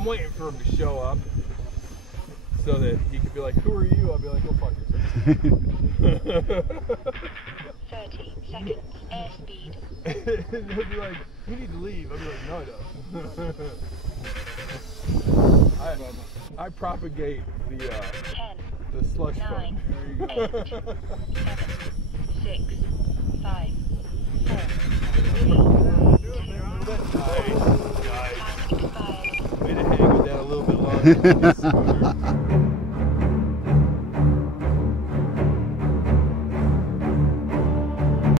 I'm waiting for him to show up so that he could be like, "Who are you?" I'll be like, "Go fuck yourself." 30 seconds airspeed. And he'll be like, "You need to leave." I'll be like, "No, I don't." I propagate the 10, the slush 9, fund. 8, 7, 6, 5, 4, 3, 2, 1. Nice. Way to hang with that a little bit longer.